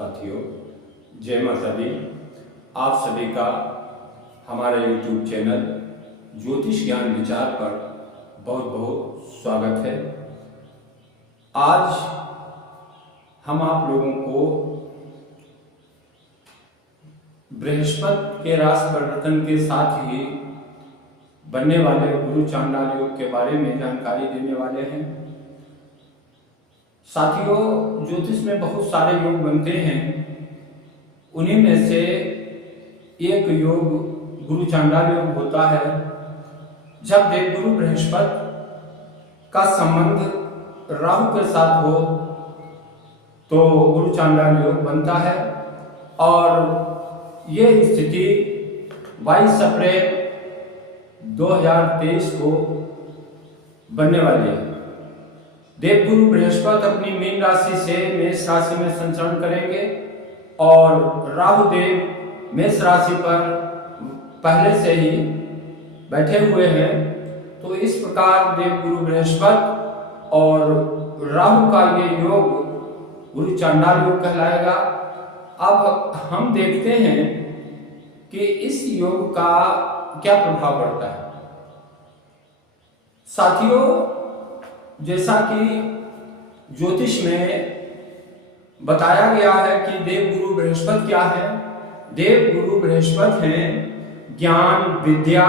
साथियों, जय माता दी। आप सभी का हमारे YouTube चैनल ज्योतिष ज्ञान विचार पर बहुत बहुत स्वागत है। आज हम आप लोगों को बृहस्पति के राशि परिवर्तन के साथ ही बनने वाले गुरु चांडाल योग के बारे में जानकारी देने वाले हैं। साथियों, ज्योतिष में बहुत सारे योग बनते हैं, उन्हीं में से एक योग गुरु चांडाल योग होता है। जब देवगुरु बृहस्पति का संबंध राहु के साथ हो तो गुरु चांडाल योग बनता है और ये स्थिति 22 अप्रैल 2023 को बनने वाली है। देवगुरु बृहस्पति अपनी मीन राशि से मेष राशि में संचरण करेंगे और राहु देव मेष राशि पर पहले से ही बैठे हुए हैं। तो इस प्रकार देवगुरु बृहस्पति और राहु का ये योग गुरु चांडाल योग कहलाएगा। अब हम देखते हैं कि इस योग का क्या प्रभाव पड़ता है। साथियों, जैसा कि ज्योतिष में बताया गया है कि देवगुरु बृहस्पति क्या है। देवगुरु बृहस्पति हैं ज्ञान, विद्या,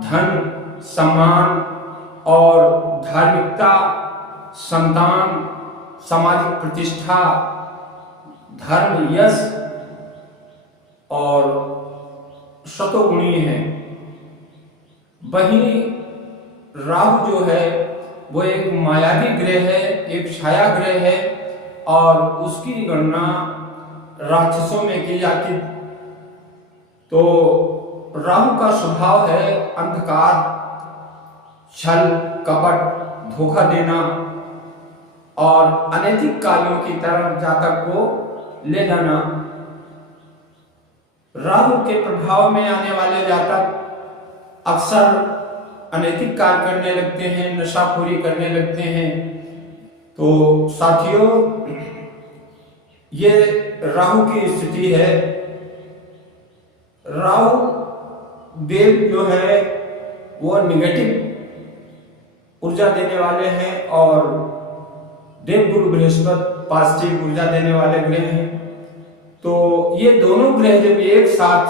धन, सम्मान और धार्मिकता, संतान, सामाजिक प्रतिष्ठा, धर्म, यश और शतोगुणी हैं। वहीं राहु जो है वो एक मायावी ग्रह है, एक छाया ग्रह है और उसकी गणना राक्षसों में की जाती। तो राहु का स्वभाव है अंधकार, छल, कपट, धोखा देना और अनैतिक कार्यों की तरफ जातक को ले जाना। राहु के प्रभाव में आने वाले जातक अक्सर अनैतिक कार्य करने लगते हैं, नशाखोरी करने लगते हैं। तो साथियों, ये राहु की स्थिति है। राहु देव जो है वो निगेटिव ऊर्जा देने वाले हैं और देवगुरु बृहस्पति पॉजिटिव ऊर्जा देने वाले ग्रह हैं। तो ये दोनों ग्रह जब एक साथ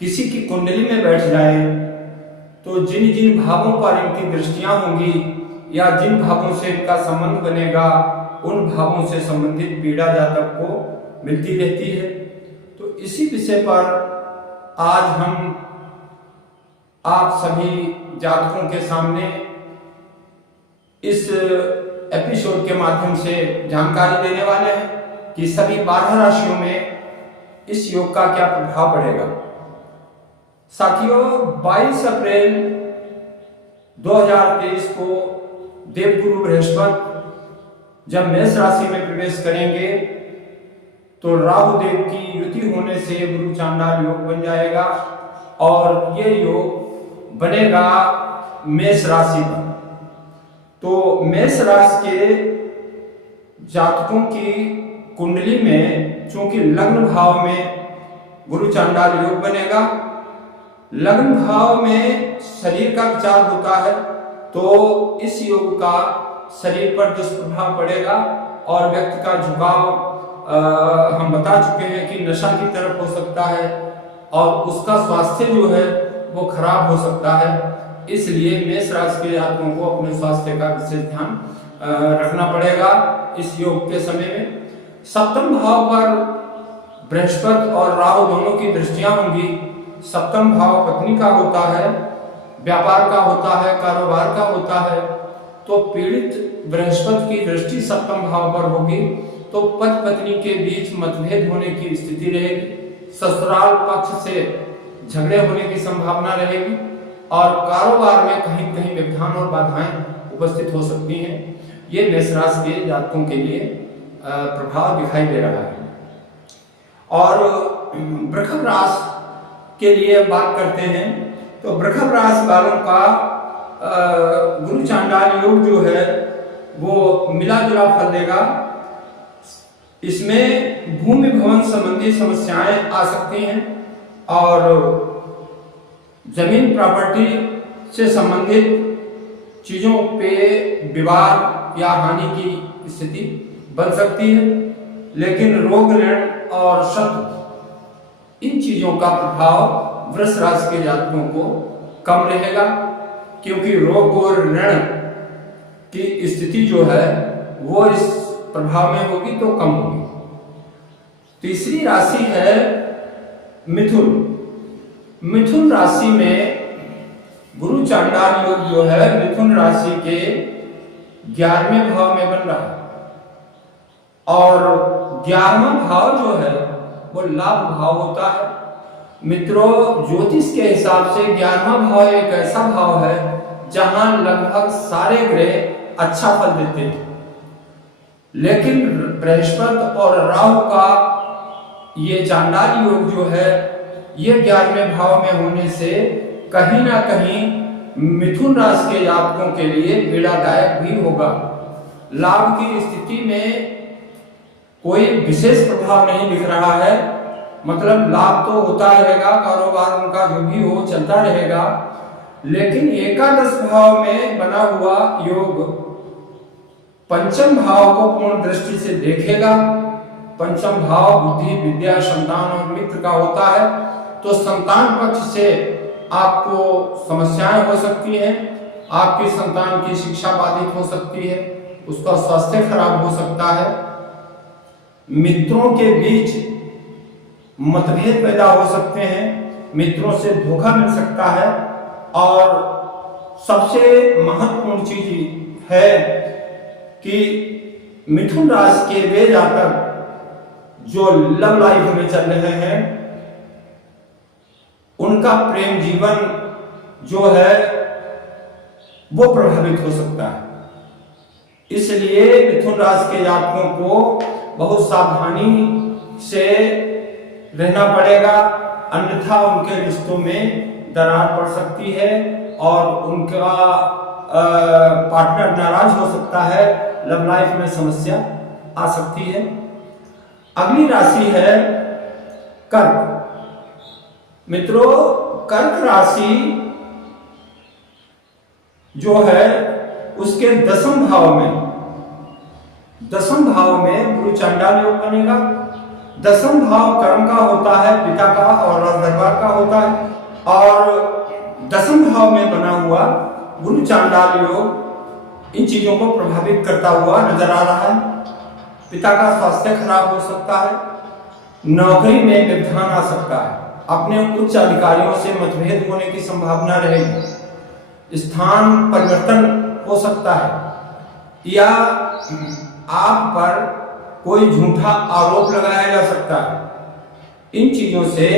किसी की कुंडली में बैठ जाए तो जिन जिन भावों पर इनकी दृष्टियां होंगी या जिन भावों से इनका संबंध बनेगा उन भावों से संबंधित पीड़ा जातक को मिलती रहती है। तो इसी विषय पर आज हम आप सभी जातकों के सामने इस एपिसोड के माध्यम से जानकारी देने वाले हैं कि सभी 12 राशियों में इस योग का क्या प्रभाव पड़ेगा। साथियों, 22 अप्रैल 2023 को देवगुरु बृहस्पति जब मेष राशि में प्रवेश करेंगे तो राहु देव की युति होने से गुरु चांडाल योग बन जाएगा और ये योग बनेगा मेष राशि पर। तो मेष राशि के जातकों की कुंडली में चूंकि लग्न भाव में गुरु चांडाल योग बनेगा, लग्न भाव में शरीर का विचार होता है तो इस योग का शरीर पर दुष्प्रभाव पड़ेगा और व्यक्ति का झुकाव हम बता चुके हैं कि नशा की तरफ हो सकता है और उसका स्वास्थ्य जो है वो खराब हो सकता है। इसलिए मेष राशि के जातकों को अपने स्वास्थ्य का विशेष ध्यान रखना पड़ेगा इस योग के समय में। सप्तम भाव पर बृहस्पति और राहु दोनों की दृष्टियां होंगी। सप्तम भाव पत्नी का होता है, व्यापार का होता है, कारोबार का होता है। तो पीड़ित बृहस्पति की दृष्टि सप्तम भाव पर होगी तो पति पत्नी के बीच मतभेद होने की स्थिति रहेगी, ससुराल पक्ष से झगड़े होने की संभावना रहेगी और कारोबार में कहीं कहीं व्यवधान और बाधाएं उपस्थित हो सकती हैं। ये मेष राशि के जातकों के लिए प्रभाव दिखाई दे रहा है। और वृषभ राशि के लिए बात करते हैं तो वृषभ राशि वालों का गुरु चांडाल योग जो है वो मिला जुला फल देगा। इसमें भूमि भवन संबंधी समस्याएं आ सकती हैं और जमीन प्रॉपर्टी से संबंधित चीजों पे विवाद या हानि की स्थिति बन सकती है। लेकिन रोग, ऋण और शत्रु, इन चीजों का प्रभाव वृष राशि के जातकों को कम रहेगा, क्योंकि रोग और ऋण की स्थिति जो है वो इस प्रभाव में होगी तो कम होगी। तीसरी राशि है मिथुन। मिथुन राशि में गुरु चांडाल योग जो है मिथुन राशि के 11वें भाव में बन रहा है और 11वां भाव जो है वो लाभ भाव होता है। मित्रों, ज्योतिष के हिसाब से 11वां भाव एक ऐसा भाव है जहां लगभग सारे ग्रह अच्छा फल देते हैं, लेकिन बृहस्पति और राहु का ये चांडाल योग जो है ये 11वें भाव में होने से कहीं ना कहीं मिथुन राशि के जातकों के लिए पीड़ादायक भी होगा। लाभ की स्थिति में कोई विशेष प्रभाव नहीं दिख रहा है, मतलब लाभ तो होता रहेगा, कारोबार उनका जो भी हो चलता रहेगा, लेकिन एकादश भाव में बना हुआ योग पंचम भाव को पूर्ण दृष्टि से देखेगा। पंचम भाव बुद्धि, विद्या, संतान और मित्र का होता है, तो संतान पक्ष से आपको समस्याएं हो सकती हैं, आपकी संतान की शिक्षा बाधित हो सकती है, उसका स्वास्थ्य खराब हो सकता है, मित्रों के बीच मतभेद पैदा हो सकते हैं, मित्रों से धोखा मिल सकता है और सबसे महत्वपूर्ण चीज है कि मिथुन राशि के वे जातक जो लव लाइफ में चल रहे हैं उनका प्रेम जीवन जो है वो प्रभावित हो सकता है। इसलिए मिथुन राशि के जातकों को बहुत सावधानी से रहना पड़ेगा, अन्यथा उनके रिश्तों में दरार पड़ सकती है और उनका पार्टनर नाराज हो सकता है, लव लाइफ में समस्या आ सकती है। अगली राशि है कर्क। मित्रों, कर्क राशि जो है उसके दसम भाव में गुरु चांडाल योग बनेगा। दसम भाव कर्म का होता है, पिता का और राजदरबार का होता है, और दसम भाव में बना हुआ गुरु चांडाल योग इन चीजों को प्रभावित करता हुआ नजर आ रहा है। पिता का स्वास्थ्य खराब हो सकता है, नौकरी में व्यवधान आ सकता है, अपने उच्च अधिकारियों से मतभेद होने की संभावना रहेगी, स्थान परिवर्तन हो सकता है या आप पर कोई झूठा आरोप लगाया जा सकता है। इन चीजों से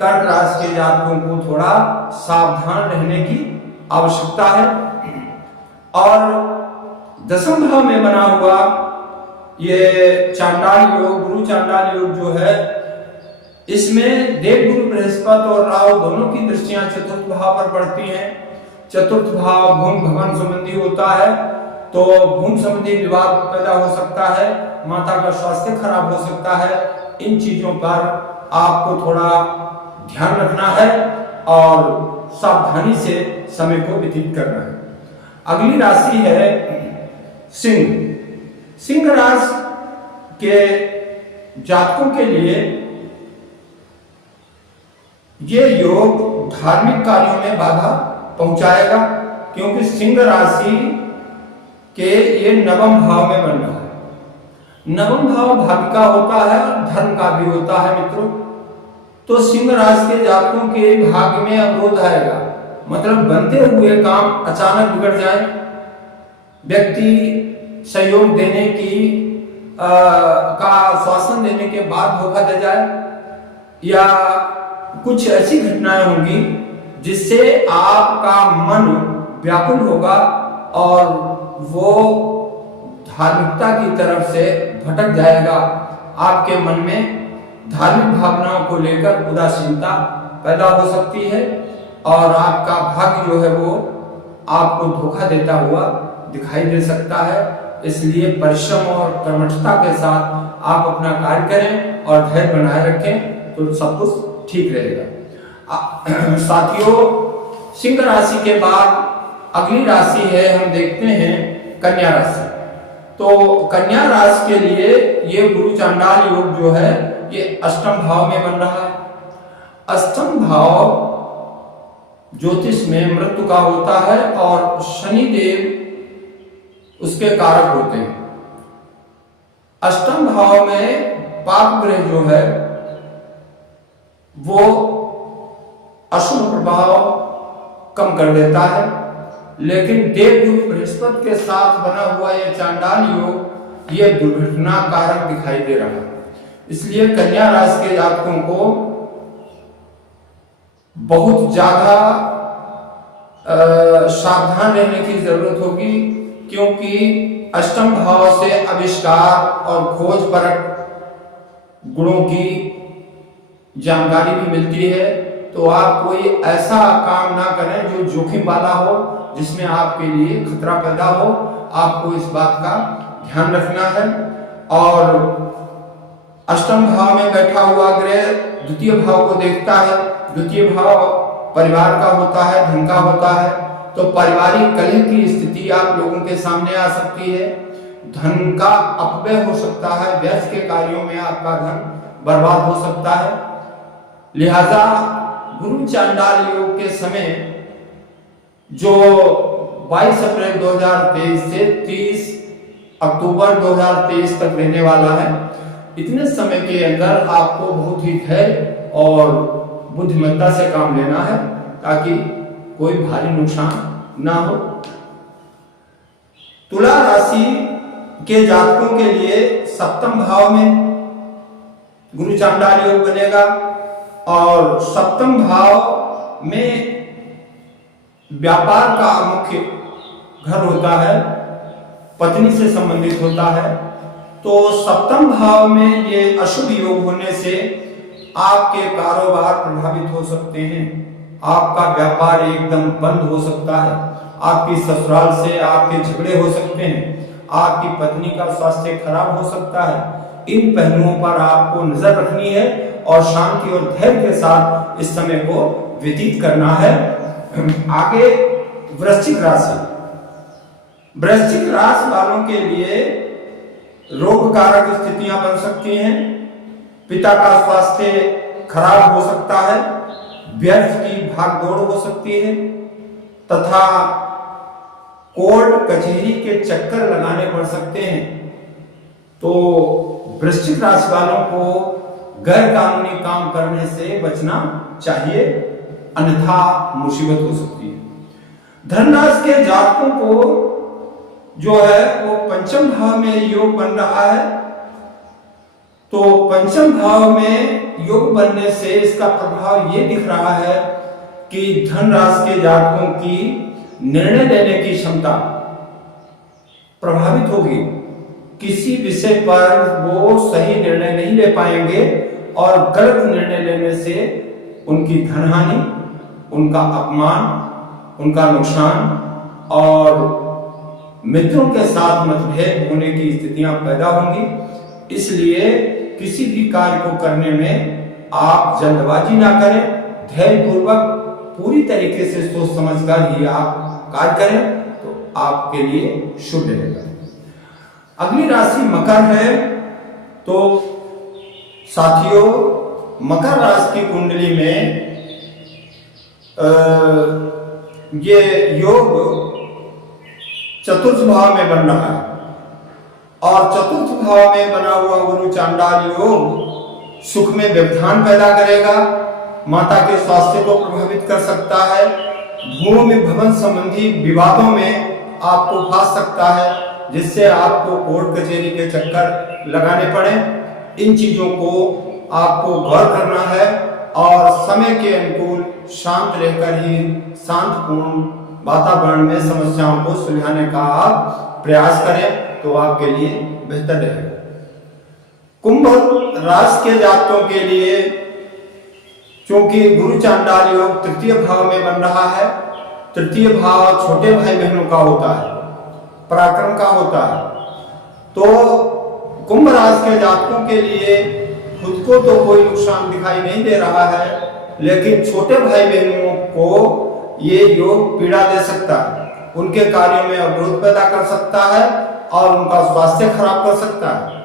कर्क राशि के जातकों को थोड़ा सावधान रहने की आवश्यकता है। और दसम भाव में बना हुआ ये चांडाल योग, गुरु चांडाल योग जो है, इसमें देवगुरु बृहस्पति और राहु दोनों की दृष्टियां चतुर्थ भाव पर पड़ती हैं। चतुर्थ भाव भूमि भवन संबंधी होता है, तो भूमि संबंधी विवाद पैदा हो सकता है, माता का स्वास्थ्य खराब हो सकता है। इन चीजों पर आपको थोड़ा ध्यान रखना है और सावधानी से समय को व्यतीत करना है। अगली राशि है सिंह। सिंह राशि के जातकों के लिए ये योग धार्मिक कार्यों में बाधा पहुंचाएगा, क्योंकि सिंह राशि के ये नवम भाव में बन रहा है। नवम भाव भाग्य का होता है और धर्म का भी होता है मित्रों। तो सिंह राशि के जातकों के भाग्य में अवरोध आएगा, मतलब बनते हुए काम अचानक बिगड़ जाए, व्यक्ति सहयोग देने की का आश्वासन देने के बाद धोखा दे जाए, या कुछ ऐसी घटनाएं होंगी जिससे आपका मन व्याकुल होगा और वो धार्मिकता की तरफ से भटक जाएगा। आपके मन में धार्मिक भावनाओं को लेकर उदासीनता पैदा हो सकती है और आपका भाग्य जो है वो आपको धोखा देता हुआ दिखाई दे सकता है। इसलिए परिश्रम और कर्मठता के साथ आप अपना कार्य करें और धैर्य बनाए रखें तो सब कुछ ठीक रहेगा। साथियों, सिंह राशि के बाद अगली राशि है, हम देखते हैं कन्या राशि। तो कन्या राशि के लिए ये गुरु चांडाल योग जो है ये अष्टम भाव में बन रहा है। अष्टम भाव ज्योतिष में मृत्यु का होता है और शनि देव उसके कारक होते हैं। अष्टम भाव में पाप ग्रह जो है वो अशुभ प्रभाव कम कर देता है, लेकिन देवगुरु बृहस्पति के साथ बना हुआ यह चांडाल योग ये दुर्घटना कारक दिखाई दे रहा है। इसलिए कन्या राशि के जातकों को बहुत ज्यादा सावधान रहने की जरूरत होगी, क्योंकि अष्टम भाव से आविष्कार और खोज परक गुणों की जानकारी भी मिलती है। तो आप कोई ऐसा काम ना करें जो जोखिम वाला हो, जिसमें आपके लिए खतरा पैदा हो। आपको इस बात का ध्यान रखना है। और अष्टम भाव में बैठा हुआ ग्रह द्वितीय भाव को देखता है। द्वितीय भाव परिवार का होता है, धन का होता है। तो पारिवारिक कलह की स्थिति आप लोगों के सामने आ सकती है। धन का अपव्यय हो सकता है, व्यर्थ के कार्यों में आपका धन बर्बाद हो सकता है। लिहाजा गुरु चांडाल योग के समय जो 22 अप्रैल 2023 से 30 अक्टूबर 2023 तक रहने वाला है, इतने समय के अंदर आपको बहुत ही धैर्य और बुद्धिमत्ता से काम लेना है ताकि कोई भारी नुकसान ना हो। तुला राशि के जातकों के लिए सप्तम भाव में गुरु चांडाल योग बनेगा और सप्तम भाव में व्यापार का मुख्य घर होता है, पत्नी से संबंधित होता है। तो सप्तम भाव में ये अशुभ योग होने से आपके कारोबार प्रभावित हो सकते हैं। आपका व्यापार एकदम बंद हो सकता है। आपकी ससुराल से आपके झगड़े हो सकते हैं। आपकी पत्नी का स्वास्थ्य खराब हो सकता है। इन पहलुओं पर आपको नजर रखनी है और शांति और धैर्य के साथ इस समय को व्यतीत करना है। आगे वृश्चिक राशि। वृश्चिक राशि वालों के लिए रोग कारक स्थितियां बन सकती हैं। पिता का स्वास्थ्य खराब हो सकता है, व्यर्थ की भागदौड़ हो सकती है तथा कोर्ट कचहरी के चक्कर लगाने पड़ सकते हैं। तो वृश्चिक राशि वालों को गैर कानूनी काम करने से बचना चाहिए, अन्यथा मुसीबत हो सकती है। धन राशि के जातकों को जो है वो पंचम भाव में योग बन रहा है। तो पंचम भाव में योग बनने से इसका प्रभाव ये दिख रहा है कि धन राशि के जातकों की निर्णय लेने की क्षमता प्रभावित होगी। किसी विषय पर वो सही निर्णय नहीं ले पाएंगे और गलत निर्णय लेने से उनकी धनहानि, उनका अपमान, उनका नुकसान और मित्रों के साथ मतभेद होने की स्थितियां पैदा होंगी। इसलिए किसी भी कार्य को करने में आप जल्दबाजी ना करें, धैर्यपूर्वक पूरी तरीके से सोच समझकर ही आप कार्य करें तो आपके लिए शुभ रहेगा। अगली राशि मकर है। तो साथियों, मकर राशि की कुंडली में ये योग चतुर्थ भाव में बन रहा है और चतुर्थ भाव में बना हुआ गुरु चांडाल योग सुख में व्यवधान पैदा करेगा, माता के स्वास्थ्य को प्रभावित कर सकता है, भूमि भवन संबंधी विवादों में आपको फंस सकता है, जिससे आपको कोर्ट कचहरी के चक्कर लगाने पड़े। इन चीजों को आपको गौर करना है और समय के अनुकूल शांत रहकर ही शांतपूर्ण वातावरण में समस्याओं को सुलझाने का आप प्रयास करें तो आपके लिए बेहतर रहेगा। कुंभ राशि के जातकों के लिए क्योंकि गुरु चांडाल योग तृतीय भाव में बन रहा है, तृतीय भाव छोटे भाई बहनों का होता है, पराक्रम का होता है, तो कुंभ राशि के जातकों के लिए खुद को तो कोई नुकसान दिखाई नहीं दे रहा है, लेकिन छोटे भाई बहनों को ये योग पीड़ा दे सकता है, उनके कार्यों में अवरोध पैदा कर सकता है और उनका स्वास्थ्य खराब कर सकता है।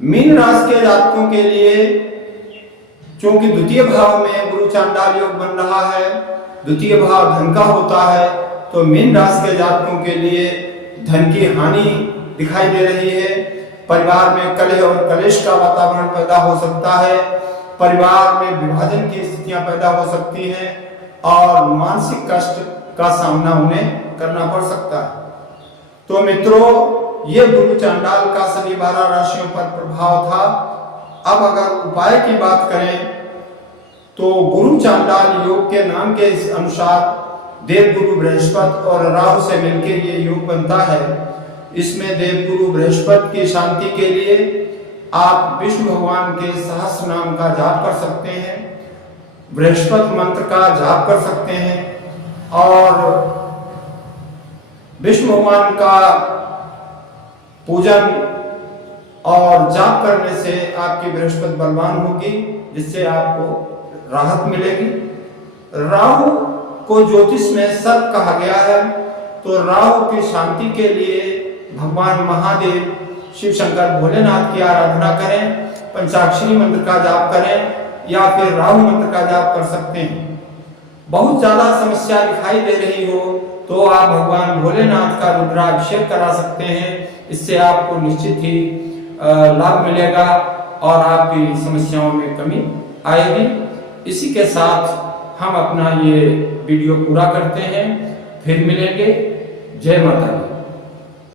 मीन राशि के जातकों के लिए क्योंकि द्वितीय भाव में गुरु चांडाल योग बन रहा है, द्वितीय भाव धन का होता है, तो मीन राशि के जातकों के लिए धन की हानि दिखाई दे रही है। परिवार में कलह और कलेश का वातावरण पैदा हो सकता है, परिवार में विभाजन की स्थितियां पैदा हो सकती हैं और मानसिक कष्ट का सामना उन्हें करना पड़ सकता है। तो मित्रों, ये गुरु चांडाल का शनि 12 राशियों पर प्रभाव था। अब अगर उपाय की बात करें तो गुरु चांडाल योग के नाम के अनुसार देवगुरु बृहस्पति और राहु से मिलकर ये योग बनता है। इसमें देवगुरु बृहस्पति की शांति के लिए आप विष्णु भगवान के सहस्त्र नाम का जाप कर सकते हैं, बृहस्पति मंत्र का जाप कर सकते हैं और विष्णु भगवान का पूजन और जाप करने से आपकी बृहस्पति बलवान होगी, जिससे आपको राहत मिलेगी। राहु को ज्योतिष में सर्प कहा गया है, तो राहु की शांति के लिए भगवान महादेव शिव शंकर भोलेनाथ की आराधना करें, पंचाक्षरी मंत्र का जाप करें या फिर राहु मंत्र का जाप कर सकते हैं। बहुत ज्यादा समस्या दिखाई दे रही हो तो आप भगवान भोलेनाथ का रुद्राभिषेक करा सकते हैं, इससे आपको निश्चित ही लाभ मिलेगा और आपकी समस्याओं में कमी आएगी। इसी के साथ हम अपना ये वीडियो पूरा करते हैं, फिर मिलेंगे। जय माता दी।